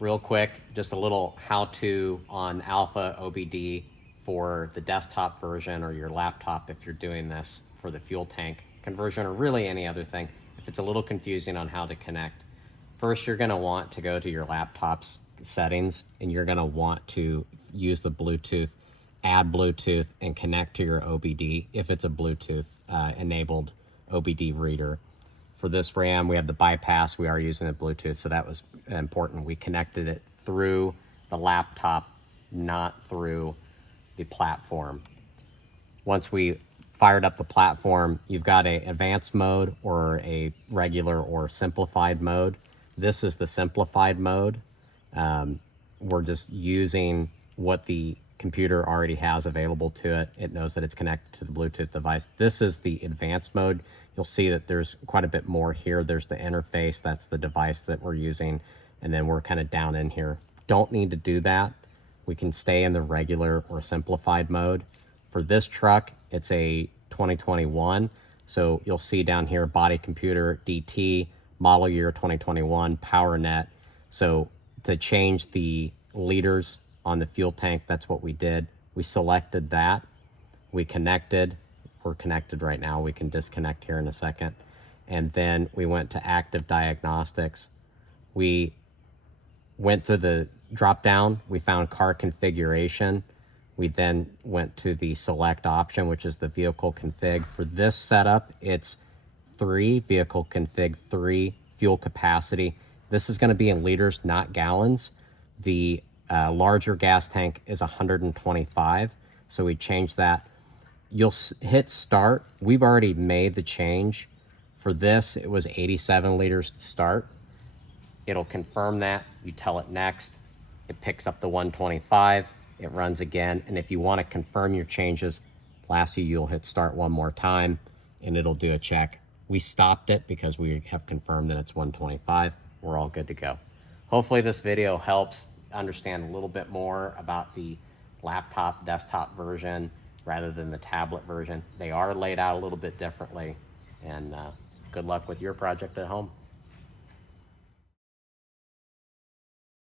Real quick, just a little how-to on AlfaOBD for the desktop version or your laptop if you're doing this for the fuel tank conversion or really any other thing. If it's a little confusing on how to connect, first you're going to want to go to your laptop's settings and you're going to want to use the Bluetooth, add Bluetooth, and connect to your OBD if it's a Bluetooth enabled OBD reader. For this RAM, we have the bypass. We are using the Bluetooth, so that was important. We connected it through the laptop, not through the platform. Once we fired up the platform, you've got a advanced mode or a regular or simplified mode. This is the simplified mode. We're just using what the computer already has available to it. It knows that it's connected to the Bluetooth device. This is the advanced mode. You'll see that there's quite a bit more here. There's the interface, that's the device that we're using, and then we're kind of down in here. Don't need to do that. We can stay in the regular or simplified mode. For this truck, it's a 2021, so you'll see down here body computer DT, model year 2021, power net. So to change the liters on the fuel tank, that's what we did. We selected that, we connected. We're connected right now. We can disconnect here in a second. And then we went to active diagnostics. We went to the drop down. We found car configuration. We then went to the select option, which is the vehicle config. For this setup, it's 3, vehicle config 3, fuel capacity. This is going to be in liters, not gallons. The larger gas tank is 125. So we changed that. You'll hit start. We've already made the change. For this, it was 87 liters to start. It'll confirm that. You tell it next. It picks up the 125. It runs again. And if you want to confirm your changes, lastly, you'll hit start one more time and it'll do a check. We stopped it because we have confirmed that it's 125. We're all good to go. Hopefully this video helps understand a little bit more about the laptop desktop version rather than the tablet version. They are laid out a little bit differently, and good luck with your project at home.